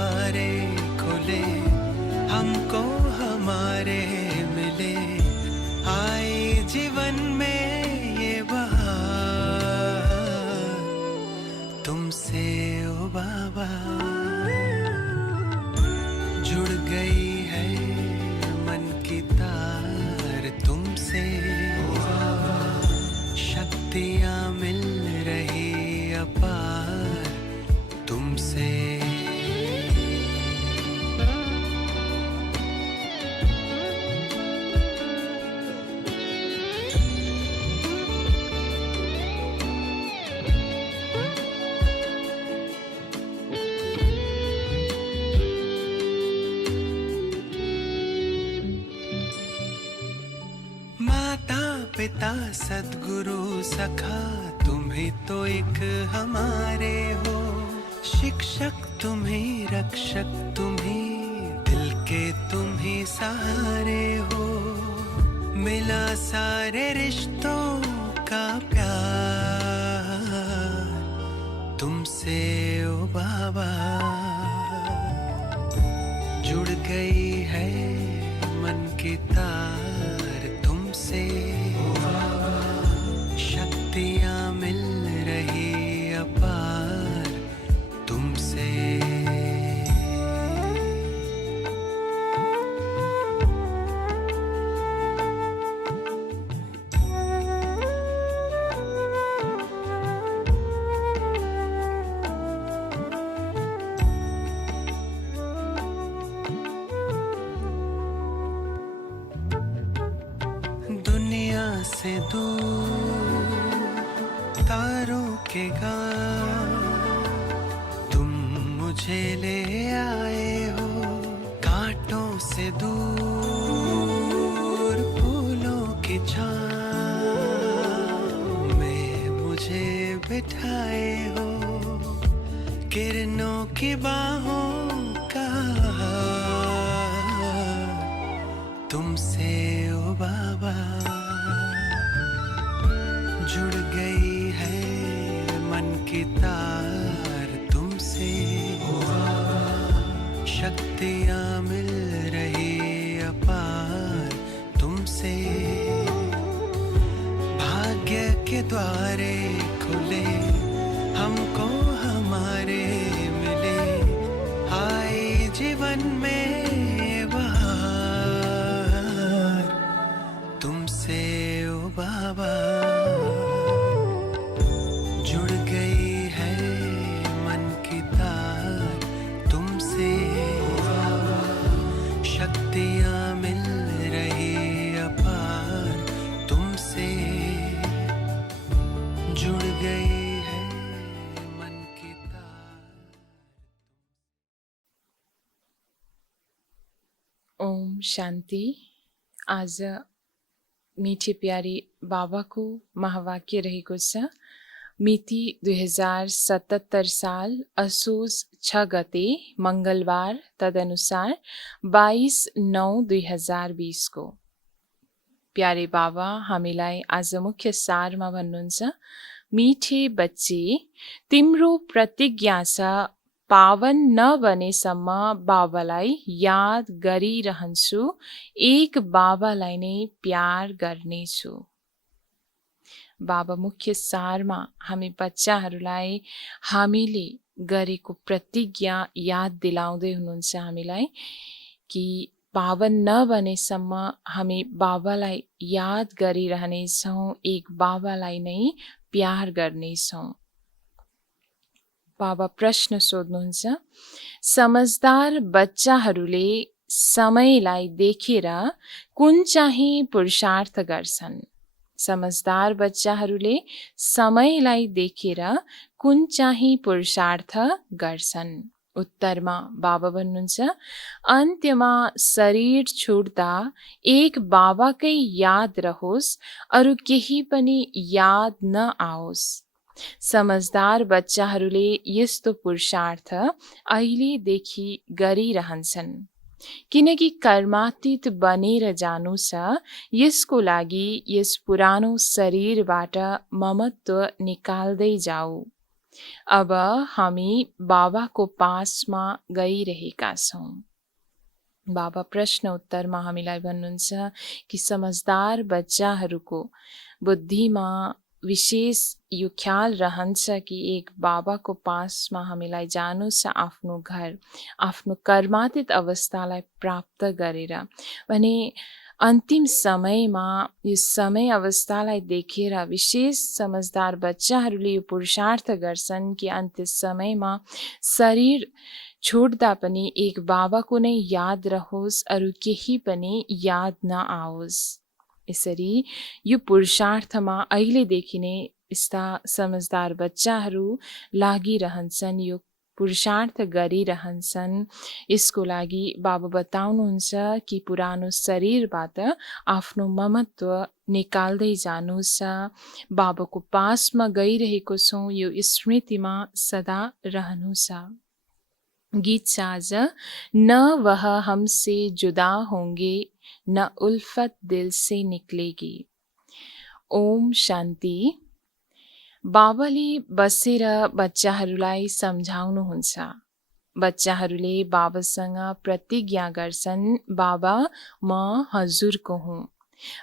द्वारे खुले, हमको हमारे मिले, आए जीवन में ये बहार तुमसे ओ बाबा। जुड़ गई है मन की तार तुमसे, शक्तियाँ मिल रही अपार तुमसे। माता पिता सद्गुरु सखा तुम ही तो एक हमारे हो, शिक्षक तुम ही रक्षक तुम ही, दिल के तुम ही सहारे हो। मिला सारे रिश्तों का प्यार तुमसे ओ बाबा। जुड़ गई है मन की तार तुमसे, शक्तियाँ मिल रही अपार तुमसे। दुनिया से दूर तारों के गांव तुम मुझे ले आए हो, कांटों से दूर फूलों की छाँव में मुझे बिठाए हो, किरणों की बाहों का तुमसे ओ बाबा। जुड़ गई है मन की तार तुमसे, शक्तियाँ मिल रही अपार तुमसे। भाग्य के द्वारे खुले, हमको हमारे मिले, आए जीवन में बहार तुमसे ओ बाबा। जुड़ गई है मन की तार तुमसे, शक्तियाँ मिल रही अपार तुमसे। जुड़ गई है मन की तार। ओम शांति। आज मीठे प्यारे बाबाको महावाक्य रहेको छ। मिति 2077 साल असोज 6 गते मङ्गलबार, तदनुसार 22/9/2020 को। प्यारे बाबा हामीलाई आज मुख्य सारमा भन्नुहुन्छ, मिठे बच्चे तिम्रो प्रतिज्ञा छ, पावन नबनेसम्म बाबालाई याद गरिरहन्छु, एक बाबालाई नै प्यार गर्नेछु। बाबा मुख्य सारमा हामी बच्चाहरूलाई हामीले गरेको प्रतिज्ञा याद दिलाउँदै हुनुहुन्छ हामीलाई कि पावन नबनेसम्म हामी बाबालाई याद गरिरहनेछौँ, एक बाबालाई नै प्यार गर्नेछौँ। बाबा प्रश्न सोध्नुहुन्छ, समझदार बच्चाहरूले समयलाई देखेर कुन चाहिँ पुरुषार्थ गर्छन्? समझदार बच्चाहरूले समयलाई देखेर कुन चाहिँ पुरुषार्थ गर्छन्? उत्तरमा बाबा भन्नुहुन्छ, अन्त्यमा शरीर छुट्दा एक बाबाकै याद रहोस्, अरू केही पनि याद नआओस्। समझदार बच्चाहरूले यस्तो पुरुषार्थ अहिलेदेखि गरिरहन्छन्, किनकि कर्मातीत बनेर जानु छ। यसको लागि यस पुरानो शरीरबाट ममत्व निकाल्दै जाऊ। अब हामी बाबाको पासमा गइरहेका छौँ। बाबा प्रश्न उत्तरमा हामीलाई भन्नुहुन्छ कि समझदार बच्चाहरूको बुद्धिमा विशेष यो ख्याल रहन्छ कि एक बाबाको पासमा हामीलाई जानु छ आफ्नो घर, आफ्नो कर्मातीत अवस्थालाई प्राप्त गरेर। भने अन्तिम समयमा यो समय अवस्थालाई देखेर विशेष समझदार बच्चाहरूले यो पुरुषार्थ गर्छन् कि अन्त्य समयमा शरीर छोड्दा पनि एक बाबाको नै याद रहोस्, अरू केही पनि याद नआओस्। यसरी यो पुरुषार्थमा अहिलेदेखि नै यस्ता समझदार बच्चाहरू लागिरहन्छन्, यो पुरुषार्थ गरिरहन्छन्। यसको लागि बाबा बताउनुहुन्छ कि पुरानो शरीरबाट आफ्नो ममत्व निकाल्दै जानु छ। बाबाको पासमा गइरहेको छौँ, यो स्मृतिमा सदा रहनु छ। गीत साज न वह हमसे जुदा होंगे, न उल्फत दिल से निकलेगी। ओम शान्ति। बाबाले बसेर बच्चाहरूलाई सम्झाउनुहुन्छ। बच्चाहरूले बाबासँग प्रतिज्ञा गर्छन्, बाबा म हजुरको हुँ।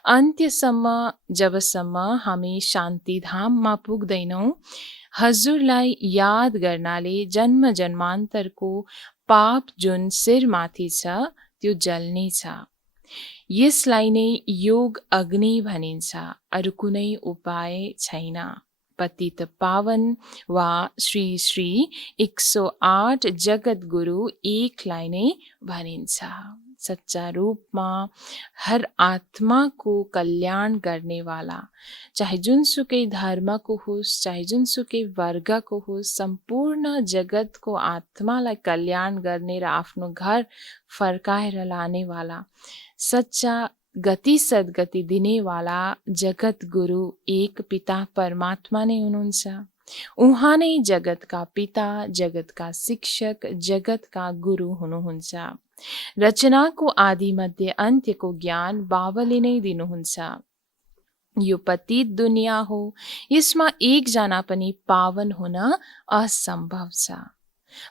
अन्त्यसम्म जबसम्म हामी शान्तिधाममा पुग्दैनौँ, हजुरलाई याद गर्नाले जन्म जन्मान्तरको पाप जुन शिरमाथि छ त्यो जल्नेछ। यसलाई नै योग अग्नि भनिन्छ, अरू कुनै उपाय छैन। पतित पावन वा श्री श्री 108 जगत गुरु एकलाई नै भनिन्छ। सच्चा रूपमा हर आत्माको कल्याण गर्नेवाला, चाहे जुनसुकै धर्मको होस्, चाहे जुनसुकै वर्गको होस्, सम्पूर्ण जगतको आत्मालाई कल्याण गर्ने र आफ्नो घर फर्काएर लानेवाला, सच्चा गति सद्गति दिनेवाला जगत गुरु एक पिता परमात्मा नै हुनुहुन्छ। उहाँ नै जगतका पिता, जगतका शिक्षक, जगतका गुरु हुनुहुन्छ। रचनाको आदि मध्य अन्त्यको ज्ञान बाबाले नै दिनुहुन्छ। यो पतित दुनियाँ हो, यसमा एकजना पनि पावन हुन असम्भव छ।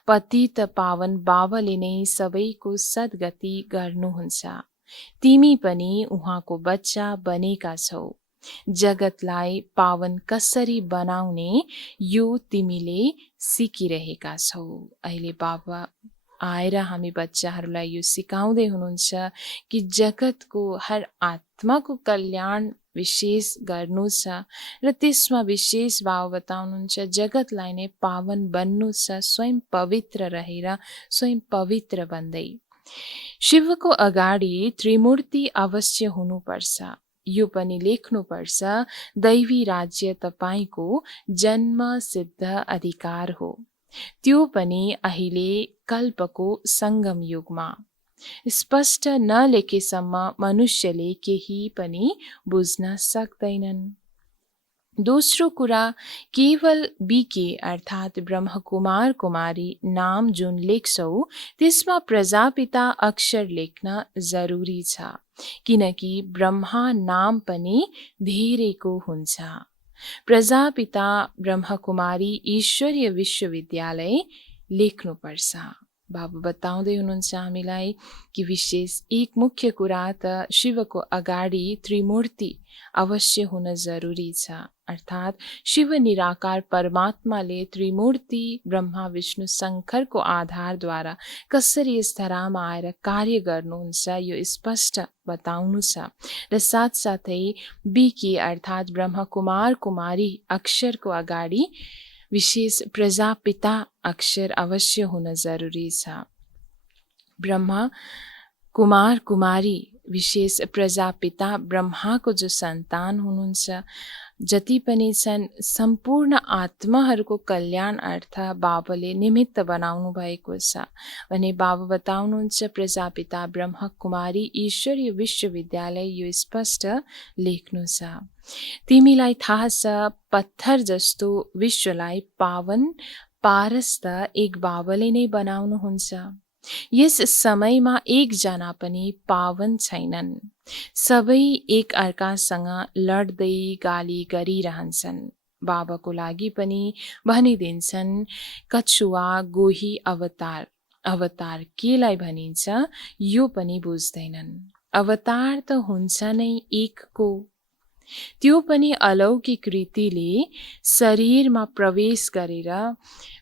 पतित पावन बाबाले नै सबैको सद्गति गर्नुहुन्छ। तिमी पनि उहाँको बच्चा बनेका छौ। जगतलाई पावन कसरी बनाउने यो तिमीले सिकिरहेका छौ। अहिले बाबा आएर हामी बच्चाहरूलाई यो सिकाउँदै हुनुहुन्छ कि जगतको हर आत्माको कल्याण विशेष गर्नु छ र त्यसमा विशेष भाव बताउनुहुन्छ जगतलाई नै पावन बन्नु छ, स्वयं पवित्र रहेर स्वयं पवित्र बन्दै। शिवको अगाडि त्रिमूर्ति अवश्य हुनुपर्छ। यो पनि लेख्नुपर्छ, दैवी राज्य तपाईको जन्म सिद्ध अधिकार हो। त्यो पनि अहिले कल्पको सङ्गम युगमा। स्पष्ट नलेखेसम्म मनुष्यले केही पनि बुझ्न सक्दैनन्। दोस्रो कुरा, केवल बीके अर्थात् ब्रह्मकुमार कुमारी नाम जुन लेख्छौ त्यसमा प्रजापिता अक्षर लेख्न जरुरी छ, किनकि ब्रह्मा नाम पनि धेरैको हुन्छ। प्रजापिता ब्रह्मकुमारी ईश्वरीय विश्वविद्यालय लेख्नुपर्छ। बाबा बताउँदै हुनुहुन्छ हामीलाई कि विशेष एक मुख्य कुरा त शिवको अगाडि त्रिमूर्ति अवश्य हुन जरुरी छ, अर्थात् शिव निराकार परमात्माले त्रिमूर्ति ब्रह्मा विष्णु शङ्करको आधारद्वारा कसरी यस धरामा आएर कार्य गर्नुहुन्छ यो स्पष्ट बताउनु छ। र साथसाथै बीके अर्थात् ब्रह्मकुमार कुमारी अक्षरको अगाडि विशेष प्रजापिता अक्षर अवश्य हुन जरुरी छ। ब्रह्मा कुमार कुमारी विशेष प्रजापिता ब्रह्माको जो सन्तान हुनुहुन्छ, जति पनि छन् सम्पूर्ण आत्माहरूको कल्याण अर्थ बाबाले निमित्त बनाउनु भएको छ भने बाबा बताउनुहुन्छ प्रजापिता ब्रह्मा कुमारी ईश्वरीय विश्वविद्यालय यो स्पष्ट लेख्नु छ। तिमीलाई थाहा छ पत्थर जस्तो विश्वलाई पावन पारस त एक बाबाले नै बनाउनुहुन्छ। यस समयमा एकजना पनि पावन छैनन्। सबै एक अर्कासँग लड्दै गाली गरिरहन्छन्। बाबाको लागि पनि भनिदिन्छन्, कछुवा गोही अवतार केलाई भनिन्छ यो पनि बुझ्दैनन्। अवतार त हुन्छ नै एकको, त्यो पनि अलौकिक रीतिले शरीरमा प्रवेश गरेर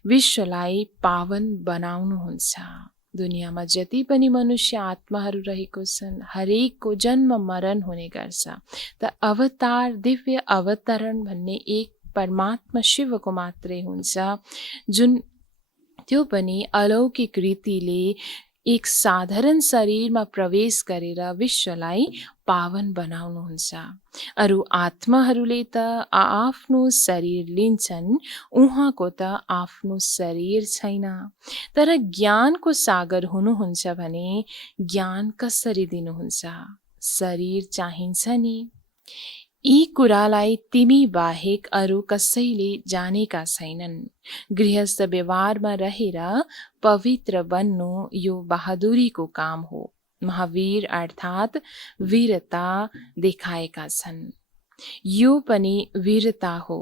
विश्वलाई पावन बनाउनुहुन्छ। दुनियाँमा जति पनि मनुष्य आत्माहरू रहेको छन्, हरेकको जन्म मरण हुने गर्छ। त अवतार, दिव्य अवतरण भन्ने एक परमात्मा शिवको मात्रै हुन्छ, जुन त्यो पनि अलौकिक रीतिले एक साधारण शरीरमा प्रवेश गरेर विश्वलाई पावन बनाउनुहुन्छ। अरू आत्माहरूले त आफ्नो शरीर लिन्छन्, उहाँको त आफ्नो शरीर छैन। तर ज्ञानको सागर हुनुहुन्छ भने ज्ञान कसरी दिनुहुन्छ? शरीर चाहिन्छ नि। यी कुरालाई तिमी बाहेक अरू कसैले जानेका छैनन्। गृहस्थ व्यवहारमा रहेर पवित्र बन्नु यो बहादुरीको काम हो। महावीर अर्थात् वीरता देखाएका छन्। यो पनि वीरता हो।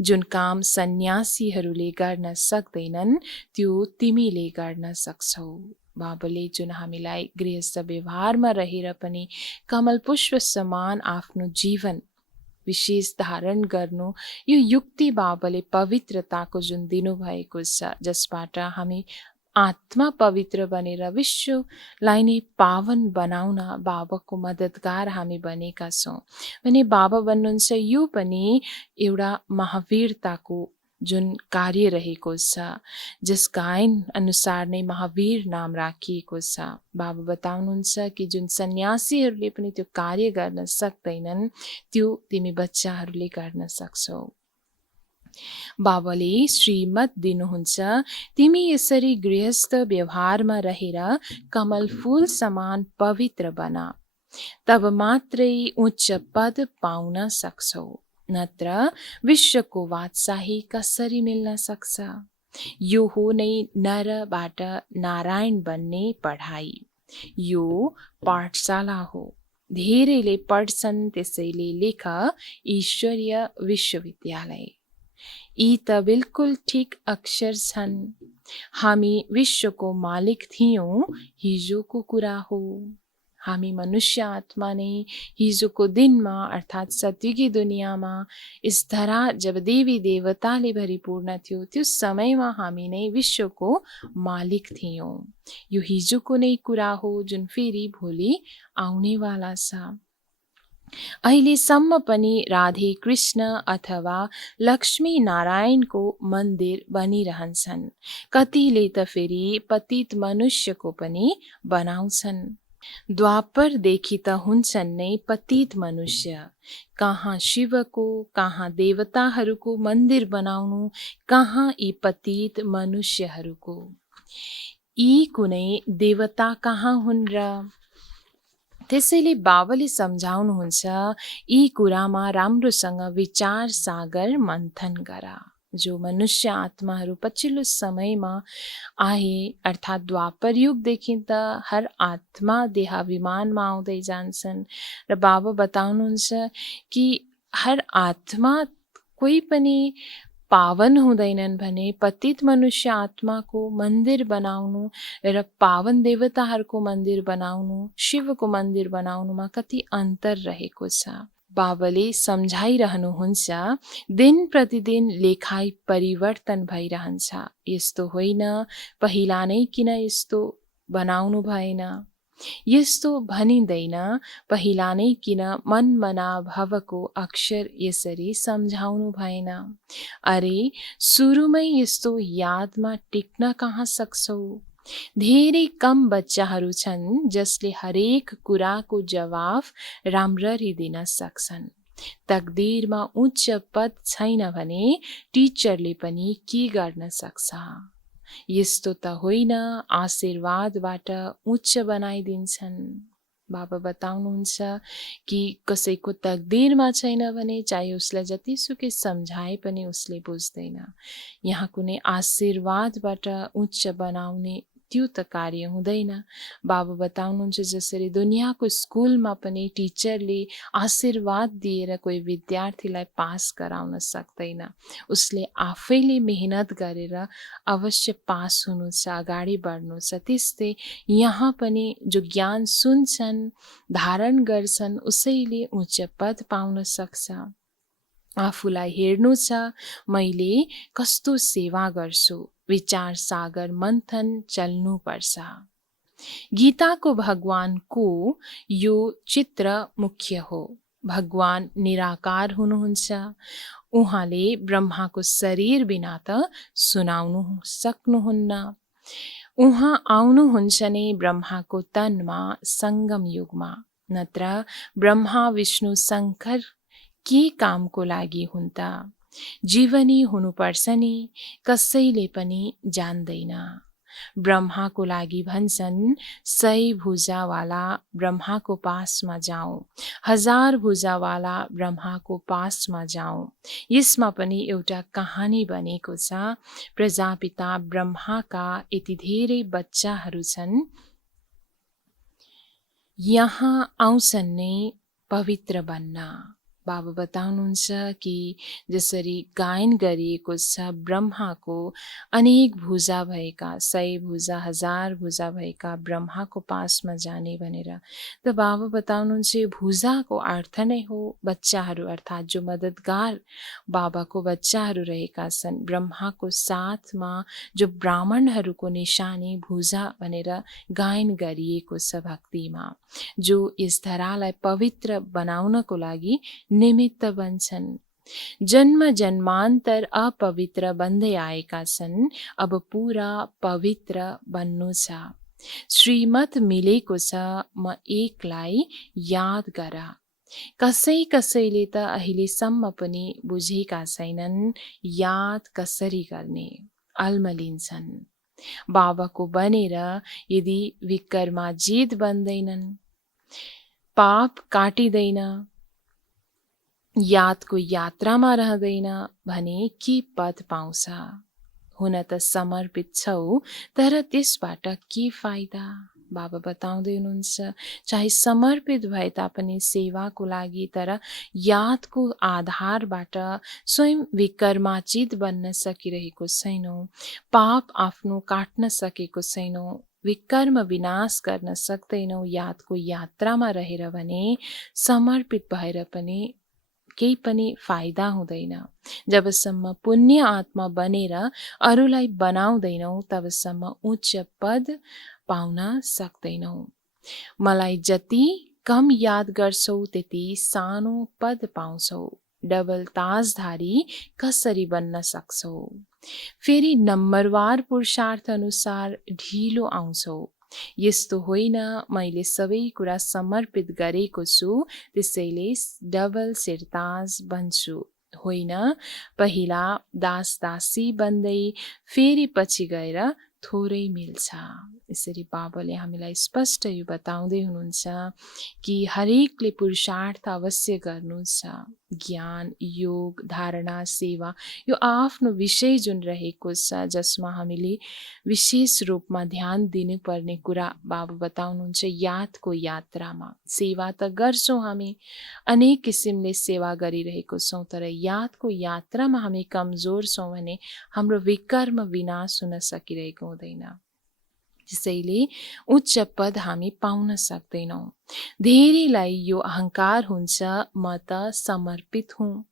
जुन काम सन्यासीहरूले गर्न सक्दैनन् त्यो तिमीले गर्न सक्छौ। बाबाले जुन हामीलाई गृहस्थ व्यवहारमा रहेर पनि कमल पुष्प समान आफ्नो जीवन विशेष धारण गर्नु, यो युक्ति बाबाले पवित्रताको जुन दिनुभएको छ, जसबाट हामी आत्मा पवित्र बनेर विश्वलाई नै पावन बनाउन बाबाको मद्दतगार हामी बनेका छौँ भने बाबा भन्नुहुन्छ यो पनि एउटा महावीरताको जुन कार्य रहेको छ, जस गायन अनुसार नै महावीर नाम राखिएको छ। बाबा बताउनुहुन्छ कि जुन सन्यासीहरूले पनि त्यो कार्य गर्न सक्दैनन् त्यो तिमी बच्चाहरूले गर्न सक्छौ। बाबाले श्रीमत दिनुहुन्छ, तिमी यसरी गृहस्थ व्यवहारमा रहेर कमल फूल समान पवित्र बना, तब मात्रै उच्च पद पाउन सक्छौ। नत्र विश्वको बादशाही कसरी मिल्न सक्छ? यो हो नै नरबाट नारायण बन्ने पढाइ। यो पाठशाला हो। धेरैले पढ्छन्, त्यसैले लेख ईश्वरीय विश्वविद्यालय। यी त बिल्कुल ठिक अक्षर छन्। हामी विश्वको मालिक थियौँ, हिजोको कुरा हो। हामी मनुष्य आत्मा नै हिजोको दिनमा अर्थात् सत्युगी दुनियाँमा इस धरा जब देवी देवताले भरिपूर्ण थियो, त्यो समयमा हामी नै विश्वको मालिक थियौँ। यो हिजोको नै कुरा हो जुन फेरि भोलि आउनेवाला छ। अहिलेसम्म पनि राधे कृष्ण अथवा लक्ष्मी नारायणको मन्दिर बनिरहन्छन्। कतिले त फेरि पतित मनुष्यको पनि बनाउँछन्। द्वापरदेखि त हुन्छन् नै पतित मनुष्य। कहाँ शिवको, कहाँ देवताहरूको मन्दिर बनाउनु, कहाँ यी पतित मनुष्यहरूको। यी कुनै देवता कहाँ हुन् र? त्यसैले बाबाले सम्झाउनुहुन्छ, यी कुरामा राम्रोसँग विचार सागर मन्थन गर। जो मनुष्य आत्माहरू पछिल्लो समयमा आए अर्थात् द्वापर युगदेखि त हर आत्मा देहाभिमानमा आउँदै जान्छन् र बाबा बताउनुहुन्छ कि हर आत्मा कोही पनि पावन हुँदैनन् भने पतित मनुष्य आत्माको मन्दिर बनाउनु र पावन देवताहरूको मन्दिर बनाउनु, शिवको मन्दिर बनाउनुमा कति अन्तर रहेको छ। बाबाले सम्झाइरहनुहुन्छ, दिन प्रतिदिन लेखाइ परिवर्तन भइरहन्छ। यस्तो होइन, पहिला नै किन यस्तो बनाउनु भएन? यस्तो भनिँदैन, पहिला नै किन मनमना भवको अक्षर यसरी सम्झाउनु भएन? अरे सुरुमै यस्तो यादमा टिक्न कहाँ सक्छौ? धेरै कम बच्चाहरू छन् जसले हरेक कुराको जवाफ राम्ररी दिन सक्छन्। तकदिरमा उच्च पद छैन भने टिचरले पनि के गर्न सक्छ? यस्तो त होइन, आशीर्वादबाट उच्च बनाइदिन्छन्। बाबा बताउनुहुन्छ कि कसैको तकदिरमा छैन भने चाहे उसलाई जतिसुकै सम्झाए पनि उसले बुझ्दैन। यहाँ कुनै आशीर्वादबाट उच्च बनाउने त्यो त कार्य हुँदैन। बाबा बताउनुहुन्छ जसरी दुनियाँको स्कुलमा पनि टिचरले आशीर्वाद दिएर कोही विद्यार्थीलाई पास गराउन सक्दैन। उसले आफैले मेहनत गरेर अवश्य पास हुनु छ, अगाडि बढ्नु छ। त्यस्तै यहाँ पनि जो ज्ञान सुन्छन्, धारण गर्छन्, उसैले उच्च पद पाउन सक्छ। आफूलाई हेर्नु छ मैले कस्तो सेवा गर्छु, विचार सागर मन्थन चल्नुपर्छ। गीताको भगवानको यो चित्र मुख्य हो। भगवान निराकार हुनुहुन्छ। उहाँले ब्रह्माको शरीर बिना त सुनाउनु सक्नुहुन्न। उहाँ आउनुहुन्छ नै ब्रह्माको तनमा सङ्गम युगमा, नत्र ब्रह्मा विष्णु शङ्कर के कामको लागि हुन् त? जीवनी हुनुपर्छ नि, कसैले पनि जान्दैन। ब्रह्माको लागि भन्छन् 100 भुजावाला ब्रह्माको पासमा जाउँ, 1000 भुजावाला ब्रह्माको पासमा जाउँ। यसमा पनि एउटा कहानी बनेको छ। प्रजापिता ब्रह्माका यति धेरै बच्चाहरू छन्, यहाँ आउँछन् नै पवित्र बन्न। बाबा बताउनुहुन्छ कि जसरी गायन गरिएको छ ब्रह्माको अनेक भुजा भएका, 100 भुजा 1000 भुजा भएका ब्रह्माको पासमा जाने भनेर, त बाबा बताउनुहुन्छ भुजाको अर्थ नै हो बच्चाहरू, अर्थात् जो मददगार बाबाको बच्चाहरू रहेका छन्। ब्रह्माको साथमा जो ब्राह्मणहरूको निशानी भुजा भनेर गायन गरिएको छ भक्तिमा, जो यस धरालाई पवित्र बनाउनको लागि निमित्त बन्छन्। जन्म जन्मान्तर अपवित्र बन्दै आएका छन्, अब पुरा पवित्र बन्नु छ। श्रीमत मिलेको छ, म एकलाई याद गर। कसैले त अहिलेसम्म पनि बुझेका छैनन् याद कसरी गर्ने, अल्मलिन्छन्। बाबाको बनेर यदि विकर्माजित बन्दैनन्, पाप काटिँदैन, यादको यात्रामा रहँदैन भने के पद पाउँछ? हुन त समर्पित छौ, तर त्यसबाट के फाइदा? बाबा बताउँदै हुनुहुन्छ चाहे समर्पित भए तापनि सेवाको लागि, तर यादको आधारबाट स्वयं विकर्माचित बन्न सकिरहेको छैनौँ, पाप आफ्नो काट्न सकेको छैनौँ, विकर्म विनाश गर्न सक्दैनौँ यादको यात्रामा रहेर भने समर्पित भएर पनि केही पनि फाइदा हुँदैन। जबसम्म पुण्य आत्मा बनेर अरूलाई बनाउँदैनौँ तबसम्म उच्च पद पाउन सक्दैनौँ। मलाई जति कम याद गर्छौ त्यति सानो पद पाउँछौ। डबल ताजधारी कसरी बन्न सक्छौ? फेरि नम्बरवार पुरुषार्थ अनुसार ढिलो आउँछौ। यस्तो होइन मैले सबै कुरा समर्पित गरेको छु त्यसैले डबल सिरताज बन्छु, होइन पहिला दास दासी बन्दै फेरि पछि गएर थोरै मिल्छ। यसरी बाबाले हामीलाई स्पष्ट यो बताउँदै हुनुहुन्छ कि हरेकले पुरुषार्थ अवश्य गर्नु छ। ज्ञान, योग, धारणा, सेवा यो आफ्नो विषय जुन रहेको छ जसमा हामीले विशेष रूपमा ध्यान दिनुपर्ने कुरा बाबा बताउनुहुन्छ। यादको यात्रामा सेवा त गर्छौँ, हामी अनेक किसिमले सेवा गरिरहेको छौँ, तर यादको यात्रामा हामी कमजोर छौँ भने हाम्रो विकर्म विनाश हुन सकिरहेको हुँदैन। त्यसैले उच्च पद हामी पाउन सक्दैनौँ। धेरैलाई यो अहङ्कार हुन्छ म त समर्पित हुँ।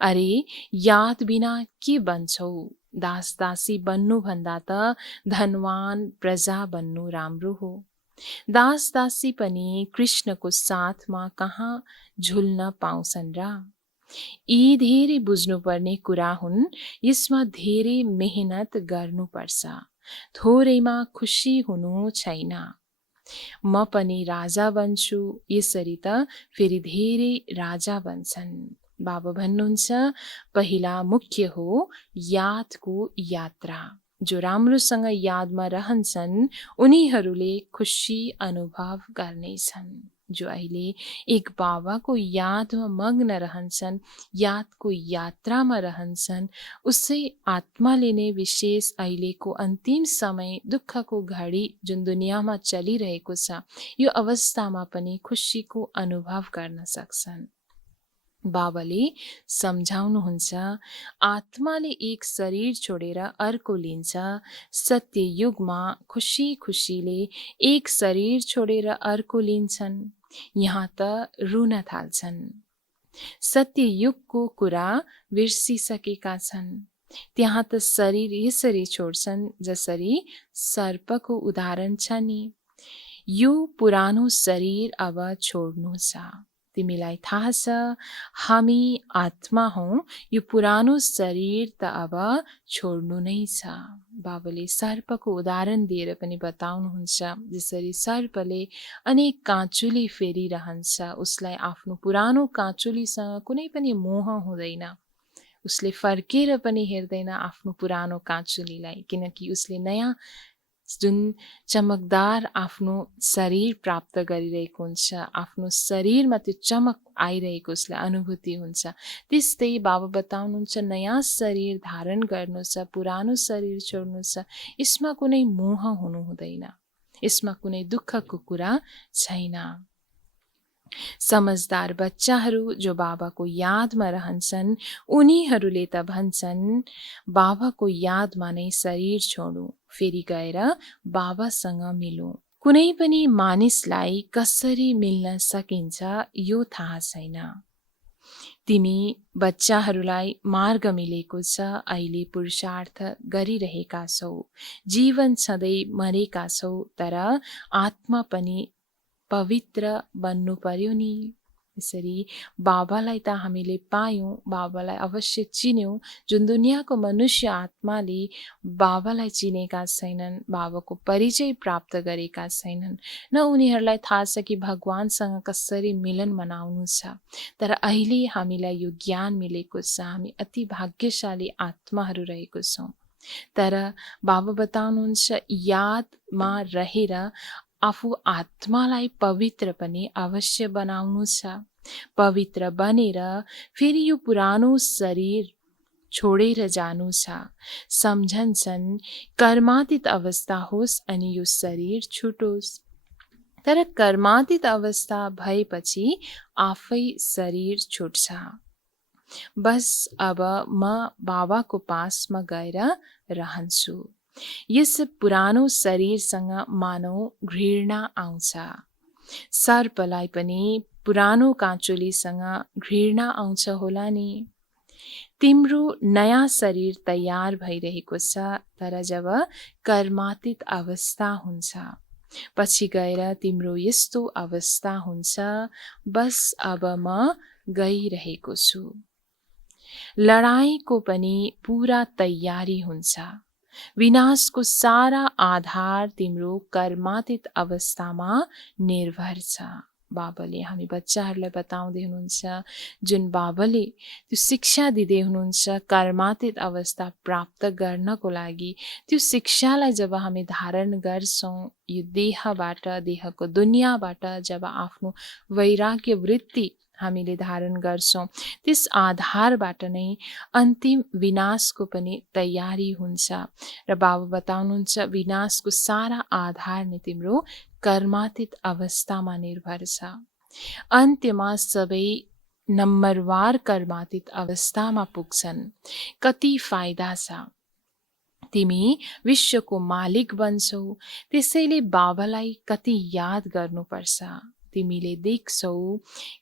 अरे याद बिना के बन्छौ? दास दासी बन्नु भन्दा त धनवान प्रजा बन्नु राम्रो हो। दास दासी पनि कृष्णको साथमा कहाँ झुल्न पाउँछन् र? यी धेरै बुझ्नुपर्ने कुरा हुन्। यसमा धेरै मेहनत गर्नुपर्छ, थोरैमा खुसी हुनु छैन। म पनि राजा बन्छु, यसरी त फेरि धेरै राजा बन्छन्। बाबा भन्नुहुन्छ पहिला मुख्य हो यादको यात्रा। जो राम्रोसँग यादमा रहन्छन् उनीहरूले खुसी अनुभव गर्नेछन्। जो अहिले एक बाबाको यादमा मग्न रहन्छन्, यादको यात्रामा रहन्छन्, उसै आत्माले नै विशेष अहिलेको अन्तिम समय दुःखको घडी जुन दुनियाँमा चलिरहेको छ, यो अवस्थामा पनि खुसीको अनुभव गर्न सक्छन्। बाबाले सम्झाउनुहुन्छ, आत्माले एक शरीर छोडेर अर्को लिन्छ। सत्य युगमा खुसी खुसीले एक शरीर छोडेर अर्को लिन्छन्, यहाँ त रुन थाल्छन्। सत्य युगको कुरा बिर्सिसकेका छन्, त्यहाँ त शरीर यसरी छोड्छन् जसरी सर्पको उदाहरण छ नि। यो पुरानो शरीर अब छोड्नु छ। तिमीलाई थाहा छ, हामी आत्मा हौँ, यो पुरानो शरीर त अब छोड्नु नै छ। बाबाले सर्पको उदाहरण दिएर पनि बताउनुहुन्छ, जसरी सर्पले अनेक काँचुली फेरिरहन्छ, उसलाई आफ्नो पुरानो काँचुलीसँग कुनै पनि मोह हुँदैन। उसले फर्केर पनि हेर्दैन आफ्नो पुरानो काँचुलीलाई, किनकि उसले नयाँ जुन चमकदार आफ्नो शरीर प्राप्त गरिरहेको हुन्छ, आफ्नो शरीरमा त्यो चमक आइरहेको उसलाई अनुभूति हुन्छ। त्यस्तै बाबा बताउनुहुन्छ, नयाँ शरीर धारण गर्नु छ, पुरानो शरीर छोड्नु छ, यसमा कुनै मोह हुनु हुँदैन, यसमा कुनै दुःखको कुरा छैन। समझदार बच्चाहरू जो बाबाको यादमा रहन्छन्, उनीहरूले त भन्छन्, बाबाको यादमा नै शरीर छोडौँ, फेरि गएर बाबासँग मिलौँ। कुनै पनि मानिसलाई कसरी मिल्न सकिन्छ यो थाहा छैन। तिमी बच्चाहरूलाई मार्ग मिलेको छ, अहिले पुरुषार्थ गरिरहेका छौ, जीवन सधैँ मरेका छौ, तर आत्मा पनि पवित्र बन्नु पर्यो नि। यसरी बाबालाई त हामीले पायौँ, बाबालाई अवश्य चिन्यौँ। जुन दुनियाँको मनुष्य आत्माले बाबालाई चिनेका छैनन्, बाबाको परिचय प्राप्त गरेका छैनन्, न उनीहरूलाई थाहा छ कि भगवानसँग कसरी मिलन मनाउनु छ। तर अहिले हामीलाई यो ज्ञान मिलेको छ, हामी अति भाग्यशाली आत्माहरू रहेको छौँ। तर बाबा बताउनुहुन्छ, यादमा रहेर आफू आत्मालाई पवित्र पनि अवश्य बनाउनु छ। पवित्र बनेर फेरि यो पुरानो शरीर छोडेर जानु छ। सम्झन्छन्, कर्मातीत अवस्था होस् अनि यो शरीर छुटोस्। तर कर्मातीत अवस्था भएपछि आफै शरीर छुट्छ। बस अब म बाबाको पासमा गएर रहन्छु। यस पुरानो शरीरसँग मानव घृणा आउँछ। सर्पलाई पनि पुरानो काँचुलीसँग घृणा आउँछ होला नि। तिम्रो नयाँ शरीर तयार भइरहेको छ, तर जब कर्मातीत अवस्था हुन्छ, पछि गएर तिम्रो यस्तो अवस्था हुन्छ, बस अब म गइरहेको छु। लडाईँको पनि पूरा तयारी हुन्छ। विनाशको सारा आधार तिम्रो कर्मातीत अवस्थामा निर्भर छ। बाबाले हामी बच्चाहरूलाई बताउँदै हुनुहुन्छ, जुन बाबाले त्यो शिक्षा दिँदै हुनुहुन्छ कर्मातीत अवस्था प्राप्त गर्नको लागि, त्यो शिक्षालाई जब हामी धारण गर्छौँ, यो देहबाट, देहको दुनियाँबाट जब आफ्नो वैराग्य वृत्ति हामीले धारण गर्छौँ, त्यस आधारबाट नै अन्तिम विनाशको पनि तयारी हुन्छ। र बाबा बताउनुहुन्छ, विनाशको सारा आधार नै तिम्रो कर्मातीत अवस्थामा निर्भर छ। अन्त्यमा सबै नम्बरवार कर्मातीत अवस्थामा पुग्छन्। कति फाइदा छ। तिमी विश्वको मालिक बन्छौ, त्यसैले बाबालाई कति याद गर्नुपर्छ। तिमीले देख्छौ,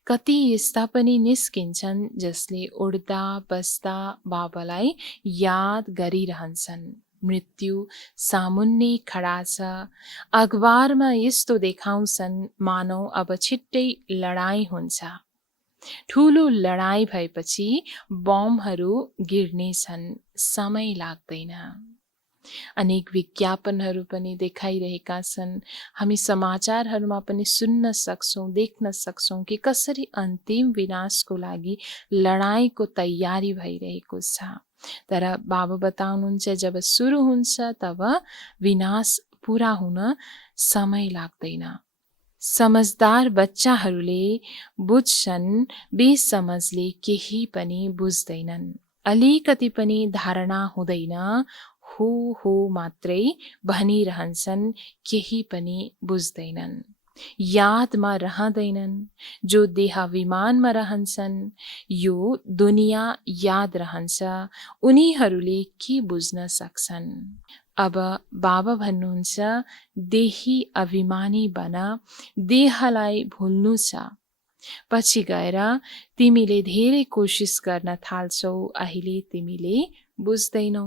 कति यस्ता पनि निस्किन्छन् जसले उड्दा बस्दा बाबालाई याद गरिरहन्छन्। मृत्यु सामुन्ने खडा छ। अखबारमा यस्तो देखाउँछन्, मानौ अब छिट्टै लडाईँ हुन्छ। ठुलो लडाईँ भएपछि बमहरू गिर्नेछन्, समय लाग्दैन। अनेक विज्ञापनहरू पनि देखाइरहेका छन्। हामी समाचारहरूमा पनि सुन्न सक्छौँ, देख्न सक्छौँ कि कसरी अन्तिम विनाशको लागि लडाईँको तयारी भइरहेको छ। तर बाबा बताउनुहुन्छ, जब सुरु हुन्छ तब विनाश पूरा हुन समय लाग्दैन। समझदार बच्चाहरूले बुझ्छन्, बेसमझले केही पनि बुझ्दैनन्। अलिकति पनि धारणा हुँदैन, हो हो मात्रै भनिरहन्छन्, केही पनि बुझ्दैनन्। यादमा रहँदैनन्, जो देहाभिमानमा रहन्छन्, यो दुनियाँ याद रहन्छ, उनीहरूले के बुझ्न सक्छन्। अब बाबा भन्नुहुन्छ, देही अभिमानी बन, देहलाई भुल्नु छ। पछि गएर तिमीले धेरै कोसिस गर्न थाल्छौ, अहिले तिमीले बुझ्दैनौ।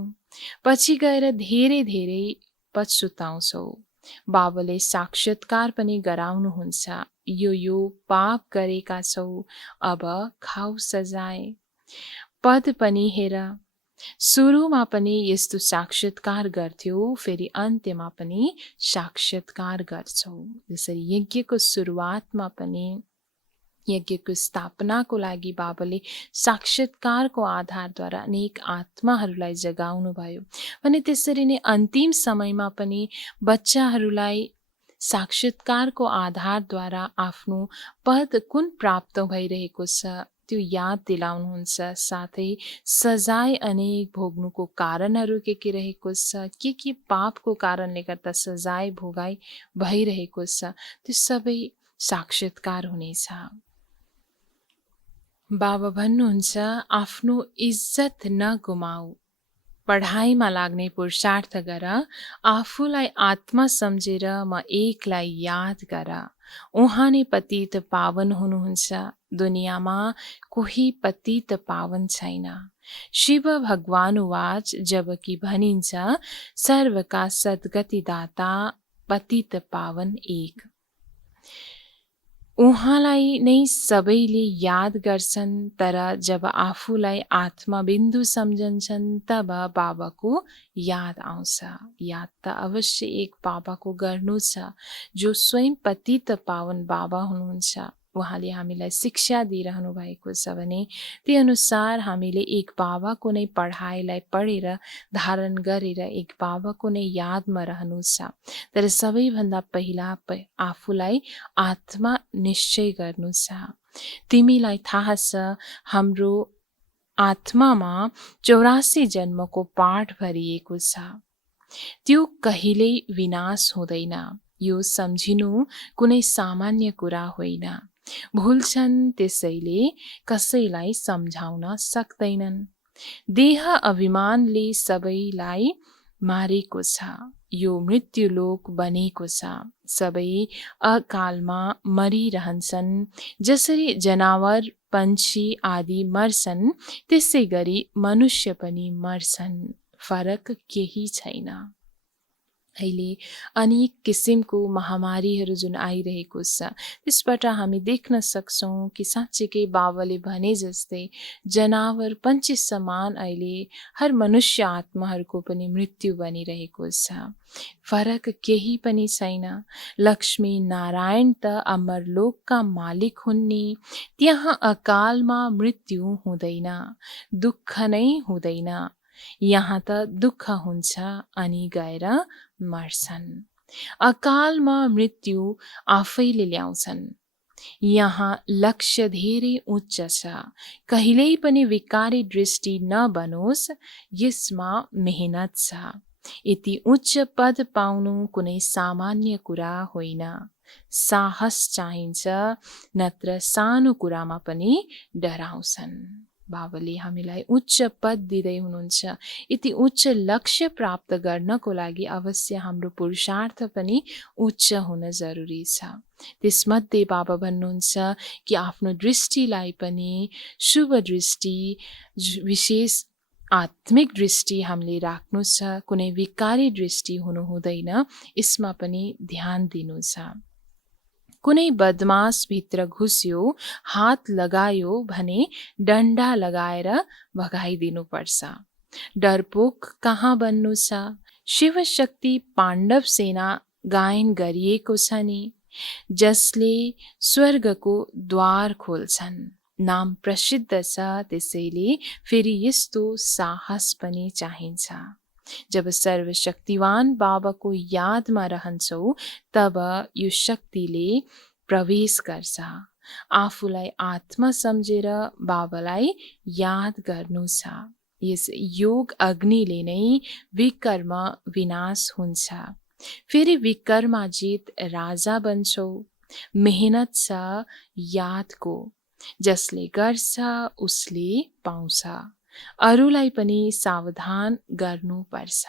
पछि गएर धेरै धेरै पछुताउँछौ। बाबाले साक्षात्कार पनि गराउनुहुन्छ, यो पाप गरेका छौ, अब खाऊ सजाय। पद पनि हेर, सुरुमा पनि यस्तो साक्षात्कार गर्थ्यौ, फेरि अन्त्यमा पनि साक्षात्कार गर्छौ। जसरी यज्ञको सुरुवातमा पनि यज्ञको स्थापनाको लागि बाबाले साक्षात्कारको आधारद्वारा अनेक आत्माहरूलाई जगाउनु भयो भने त्यसरी नै अन्तिम समयमा पनि बच्चाहरूलाई साक्षात्कारको आधारद्वारा आफ्नो पद कुन प्राप्त भइरहेको छ त्यो याद दिलाउनुहुन्छ। साथै सजाय अनेक भोग्नुको कारणहरू के रहेको छ, के पापको कारणले गर्दा सजाय भोगाइ भइरहेको छ, त्यो सबै साक्षात्कार हुनेछ। बाबा भन्नुहुन्छ, आफ्नो इज्जत नगुमाऊ, पढाइमा लाग्ने पुरुषार्थ गर, आफूलाई आत्मा सम्झेर म एकलाई याद गर। उहाँ नै पतित पावन हुनुहुन्छ, दुनियाँमा कोही पतित पावन छैन। शिव भगवान वाच, जबकि भनिन्छ सर्वका सद्गतिदाता पतित पावन एक। उहाँलाई नै सबैले याद गर्छन्, तर जब आफूलाई आत्मा बिन्दु सम्झन्छन् तब बाबाको याद आउँछ। याद त अवश्य एक बाबाको गर्नु छ, जो स्वयं पतित पावन बाबा हुनुहुन्छ। उहाँले हामीलाई शिक्षा दिइरहनु भएको छ भने त्यही अनुसार हामीले एक बाबाको नै पढाइलाई पढेर धारण गरेर एक बाबाको नै यादमा रहनु छ। तर सबैभन्दा पहिला आफूलाई आत्मा निश्चय गर्नु छ। तिमीलाई थाहा छ, हाम्रो आत्मामा 84 जन्मको पाठ भरिएको छ, त्यो कहिल्यै विनाश हुँदैन। यो सम्झिनु कुनै सामान्य कुरा होइन। भुल्छन्, त्यसैले कसैलाई सम्झाउन सक्दैनन्। देह अभिमानले सबैलाई मारेको छ, यो मृत्युलोक बनेको छ। सबै अकालमा मरिरहन्छन्। जसरी जनावर पन्छी आदि मर्छन्, त्यसै गरी मनुष्य पनि मर्छन्, फरक केही छैन। अहिले अनेक किसिमको महामारीहरू जुन आइरहेको छ, त्यसबाट हामी देख्न सक्छौँ कि साँच्चीकै बाबाले भने जस्तै जनावर पन्छी समान अहिले हर मनुष्य आत्माहरूको पनि मृत्यु बनिरहेको छ। फरक केही पनि छैन। लक्ष्मी नारायण त अमरलोकका मालिक हुन् नि, त्यहाँ अकालमा मृत्यु हुँदैन, दुःख नै हुँदैन। यहाँ त दुःख हुन्छ अनि गएर मर्छन्। अकालमा मृत्यु आफैले ल्याउँछन्। यहाँ लक्ष्य धेरै उच्च छ, कहिल्यै पनि विकारी दृष्टि नबनोस्, यसमा मेहनत छ। यति उच्च पद पाउनु कुनै सामान्य कुरा होइन। साहस चाहिन्छ, नत्र सानो कुरामा पनि डराउँछन्। बाबाले हामीलाई उच्च पद दिँदै हुनुहुन्छ। यति उच्च लक्ष्य प्राप्त गर्नको लागि अवश्य हाम्रो पुरुषार्थ पनि उच्च हुन जरुरी छ। त्यसमध्ये बाबा भन्नुहुन्छ कि आफ्नो दृष्टिलाई पनि शुभ दृष्टि, विशेष आत्मिक दृष्टि हामीले राख्नु छ, कुनै विकारी दृष्टि हुनु हुँदैन, यसमा पनि ध्यान दिनु छ। कुनै बदमास भित्र घुस्यो, हात लगायो भने डन्डा लगाएर भगाइदिनु पर्छ। डरपोक कहाँ बन्नु छ? शिवशक्ति पाण्डव सेना गायन गरिएको छ नि, जसले स्वर्गको द्वार खोल्छन्। नाम प्रसिद्ध छ, त्यसैले फेरि यस्तो साहस पनि चाहिन्छ। जब सर्वशक्तिवान बाबाको यादमा रहन्छौ, तब यो शक्तिले प्रवेश गर्छ। आफूलाई आत्मा सम्झेर बाबालाई याद गर्नु छ। यस योग अग्निले नै विकर्म विनाश हुन्छ। फेरि विकर्माजित राजा बन्छौ। मेहनत छ यादको, जसले गर्छ उसले पाउँछ। अरूलाई पनि सावधान गर्नुपर्छ।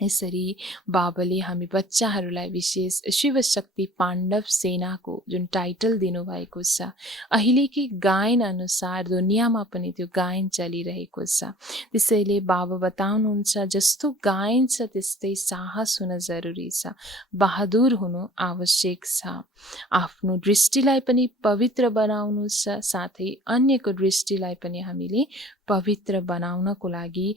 यसरी बाबाले हामी बच्चाहरूलाई विशेष शिवशक्ति पाण्डव सेनाको जुन टाइटल दिनुभएको छ, अहिलेकै गायन अनुसार दुनियाँमा पनि त्यो गायन चलिरहेको छ। त्यसैले बाबा बताउनुहुन्छ जस्तो गायन छ त्यस्तै साहस हुन जरुरी छ, बहादुर हुनु आवश्यक छ। आफ्नो दृष्टिलाई पनि पवित्र बनाउनु छ, साथै अन्यको दृष्टिलाई पनि हामीले पवित्र बनाउनको लागि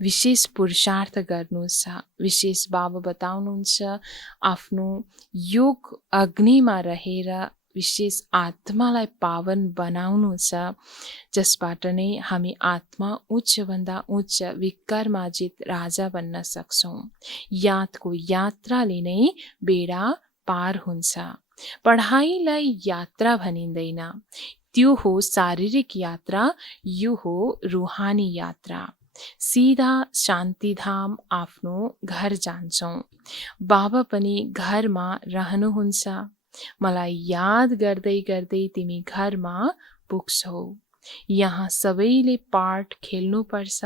विशेष पुरुषार्थ गर्नु छ। विशेष बाबा बताउनुहुन्छ आफ्नो योग अग्निमा रहेर विशेष आत्मालाई पावन बनाउनु छ, जसबाट नै हामी आत्मा उच्चभन्दा उच्च विकर्माजित राजा बन्न सक्छौँ। यादको यात्राले नै बेडा पार हुन्छ। पढाइलाई यात्रा भनिँदैन, त्यो हो शारीरिक यात्रा, यो हो रूहानी यात्रा। सीधा शान्तिधाम आफ्नो घर जान्छौँ। बाबा पनि घरमा रहनुहुन्छ। मलाई याद गर्दै गर्दै तिमी घरमा पुग्छौ। यहाँ सबैले पार्ट खेल्नुपर्छ।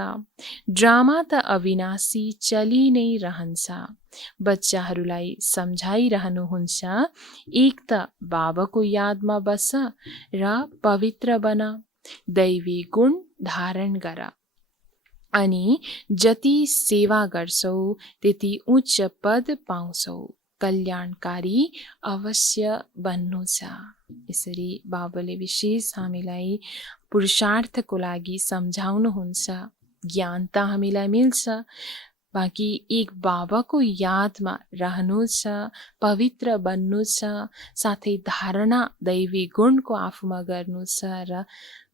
ड्रामा त अविनाशी चलि नै रहन्छ। बच्चाहरूलाई सम्झाइरहनुहुन्छ, एक त बाबाको यादमा बस र पवित्र बन, दैवी गुण धारण गर, अनि जति सेवा गर्छौ त्यति उच्च पद पाउँछौ। कल्याणकारी अवश्य बन्नु छ। यसरी बाबाले विशेष हामीलाई पुरुषार्थको लागि सम्झाउनुहुन्छ। ज्ञान त हामीलाई मिल्छ, बाँकी एक बाबाको यादमा रहनु छ, पवित्र बन्नु छ, साथै धारणा दैवी गुणको आफूमा गर्नु छ र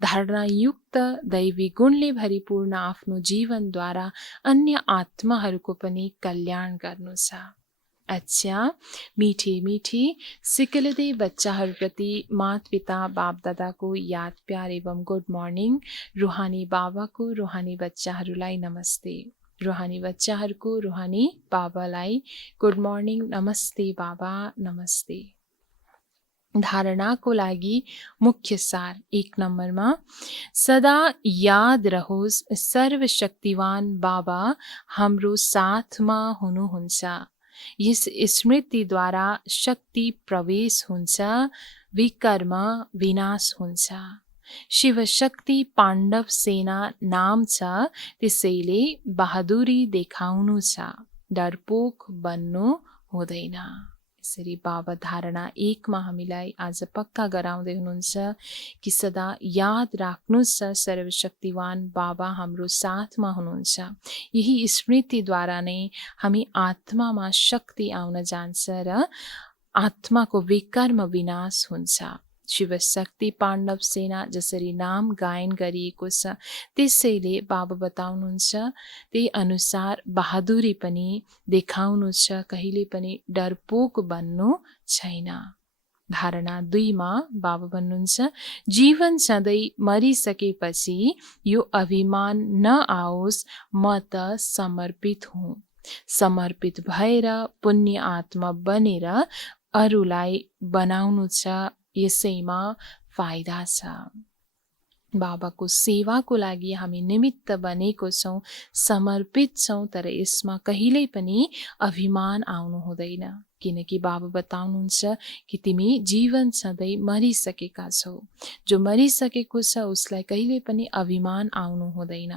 धारणायुक्त दैवी गुणले भरिपूर्ण आफ्नो जीवनद्वारा अन्य आत्माहरूको पनि कल्याण गर्नु छ। अच्छा, मीठे मीठे सिकलदे बच्चाहरूप्रति माता पिता बाप दादाको याद प्यार एवं गुड मर्निङ। रूहानी बाबाको रूहानी बच्चाहरूलाई नमस्ते। रूहानी बच्चाहरूको रूहानी बाबालाई गुड मर्निङ, नमस्ते बाबा, नमस्ते। धारणाको लागि मुख्य सार 1 नम्बरमा, सदा याद रहोस् सर्वशक्तिवान बाबा हाम्रो साथमा हुनुहुन्छ। यस स्मृतिद्वारा शक्ति प्रवेश हुन्छ, विकर्म विनाश हुन्छ। शिवशक्ति पाण्डव सेना नाम छ, त्यसैले बहादुरी देखाउनु छ, डरपोक बन्नु हुँदैन। यसरी बाबा धारणा 1 मा हामीलाई आज पक्का गराउँदै हुनुहुन्छ कि सदा याद राख्नुहोस् सर्वशक्तिवान बाबा हाम्रो साथमा हुनुहुन्छ। यही स्मृतिद्वारा नै हामी आत्मामा शक्ति आउन जान्छ र आत्माको विकर्म विनाश हुन्छ। शिवशक्ति पाण्डव सेना जसरी नाम गायन गरिएको छ, त्यसैले बाबा बताउनुहुन्छ त्यही अनुसार बहादुरी पनि देखाउनु छ, कहिले पनि डरपोक बन्नु छैन। धारणा 2 मा बाबा भन्नुहुन्छ, जीवन सधैँ मरिसकेपछि यो अभिमान नआओस्, म त समर्पित हुँ। समर्पित भएर पुण्य आत्मा बनेर अरूलाई बनाउनु छ, यसैमा फाइदा छ। बाबाको सेवाको लागि हामी निमित्त बनेको छौँ, समर्पित छौँ, तर यसमा कहिल्यै पनि अभिमान आउनु हुँदैन। किनकि बाबा बताउनुहुन्छ कि तिमी जीवन सधैँ मरिसकेका छौ। जो मरिसकेको छ उसलाई कहिल्यै पनि अभिमान आउनु हुँदैन।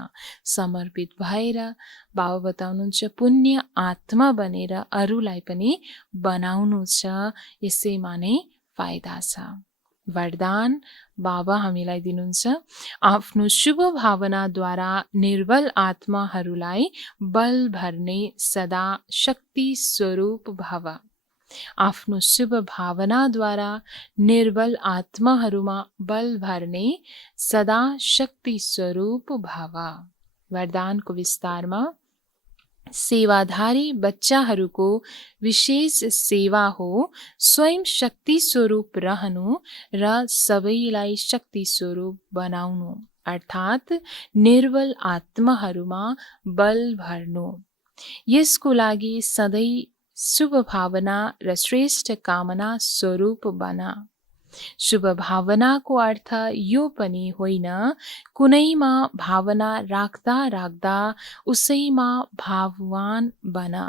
समर्पित भएर बाबा बताउनुहुन्छ पुण्य आत्मा बनेर अरूलाई पनि बनाउनु छ, यसैमा नै फाइदा छ। वरदान बाबा हामीलाई दिनुहुन्छ, आफ्नो शुभ भावनाद्वारा निर्बल आत्माहरूलाई बल भर्ने सदा शक्ति स्वरूप भव। आफ्नो शुभ भावनाद्वारा निर्बल आत्माहरूमा बल भर्ने सदा शक्ति स्वरूप भव। वरदानको विस्तारमा, सेवाधारी बच्चाहरूको विशेष सेवा हो स्वयं शक्ति स्वरूप रहनु र सबैलाई शक्ति स्वरूप बनाउनु, अर्थात् निर्बल आत्माहरूमा बल भर्नु। यसको लागि सधैँ शुभ भावना र श्रेष्ठ कामना स्वरूप बना। शुभ भावनाको अर्थ यो पनि होइन कुनैमा भावना राख्दा राख्दा उसैमा भाववान बना,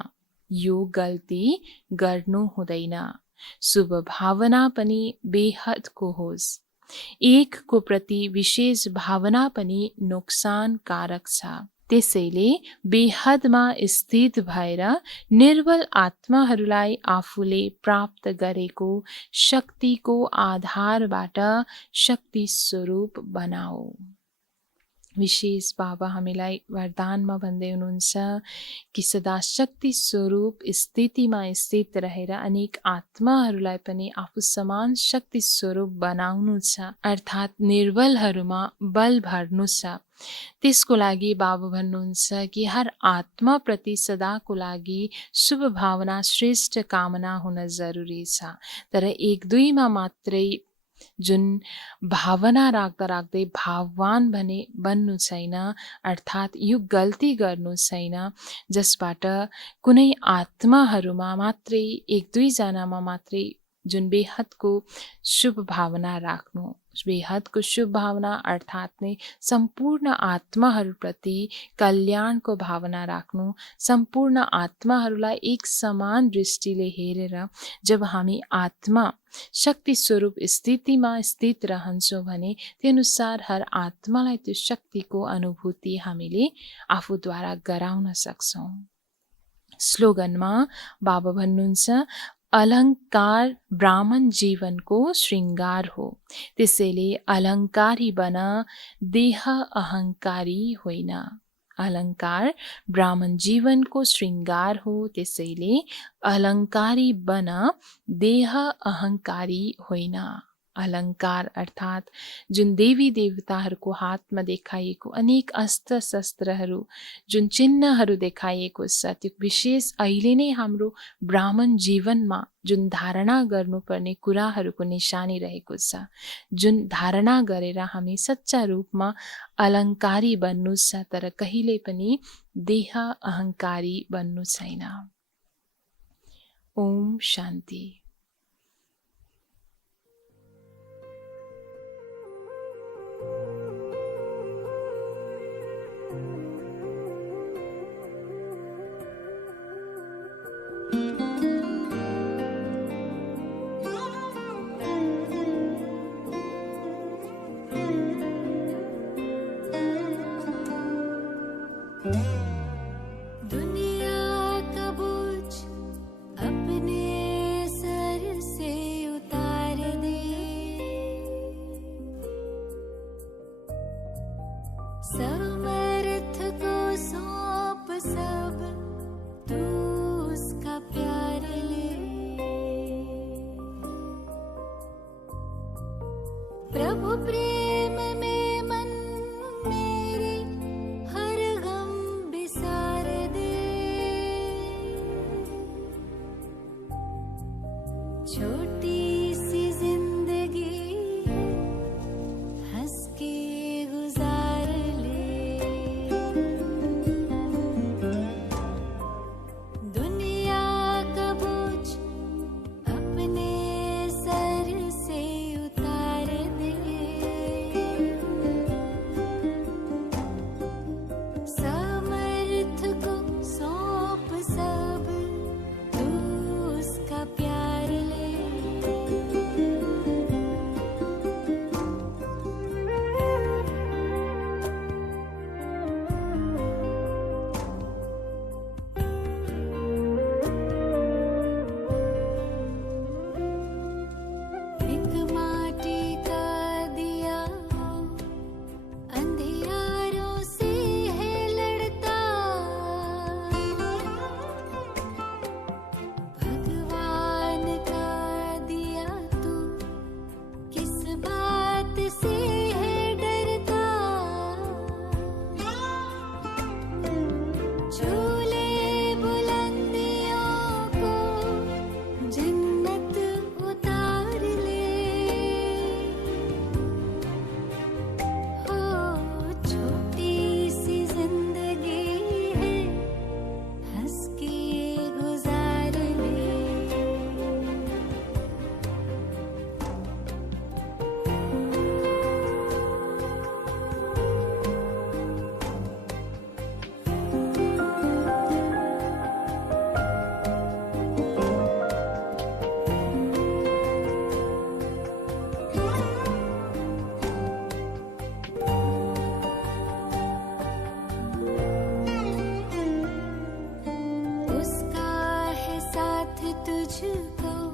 यो गल्ती गर्नु हुँदैन। शुभ भावना पनि बेहदको होस्। एकको प्रति विशेष भावना पनि नोक्सानकारक छ। त्यसैले बेहदमा स्थित भएर निर्बल आत्माहरूलाई आफूले प्राप्त गरेको शक्तिको आधारबाट शक्ति स्वरूप बनाऊ। विशेष बाबा हामीलाई वरदानमा भन्दै हुनुहुन्छ कि सदा शक्ति स्वरूप स्थितिमा स्थित रहेर अनेक आत्माहरूलाई पनि आफू समान शक्ति स्वरूप बनाउनु छ, अर्थात् निर्बलहरूमा बल भर्नु छ। त्यसको लागि बाबा भन्नुहुन्छ कि हर आत्माप्रति सदाको लागि शुभ भावना श्रेष्ठ कामना हुन जरुरी छ। तर एक दुईमा मात्रै जुन भावना राख्दा राख्दै भाववान भने बन्नु छैन, अर्थात् यो गल्ती गर्नु छैन जसबाट कुनै आत्माहरूमा मात्रै एक दुईजनामा मात्रै जुन बेहदको शुभ भावना राख्नु। बेहदको शुभ भावना अर्थात् नै सम्पूर्ण आत्माहरूप्रति कल्याणको भावना राख्नु, सम्पूर्ण आत्माहरूलाई एक समान दृष्टिले हेरेर जब हामी आत्मा शक्ति स्वरूप स्थितिमा स्थित रहन्छौँ भने त्यो अनुसार हर आत्मालाई त्यो शक्तिको अनुभूति हामीले आफूद्वारा गराउन सक्छौँ। स्लोगनमा बाबा भन्नुहुन्छ अलङ्कार ब्राह्मण जीवनको श्रृङ्गार हो, त्यसैले अलङ्कारी बन, देह अहङ्कारी होइन। अलङ्कार ब्राह्मण जीवनको श्रृङ्गार हो, त्यसैले अलङ्कारी बन, देह अहङ्कारी होइन। अलङ्कार अर्थात् जुन देवी देवताहरूको हातमा देखाइएको अनेक अस्त्र शस्त्रहरू, जुन चिन्हहरू देखाइएको छ, त्यो विशेष अहिले नै हाम्रो ब्राह्मण जीवनमा जुन धारणा गर्नुपर्ने कुराहरूको निशानी रहेको छ, जुन धारणा गरेर हामी सच्चा रूपमा अलङ्कारी बन्नु छ, तर कहिले पनि देह अहङ्कारी बन्नु छैन। ओम शान्ति। समर्थ को सौंप सब, तू उसका प्यार ले। प्रभु प्रेम में मन मेरे हर गम बिसार दे। छोटी सी जिंदगी हंस के गुजार ले। दुनिया का बोझ अपने सर से उतार दे। समर्थ को सौंप सब, तू उसका प्यार ले। तुझको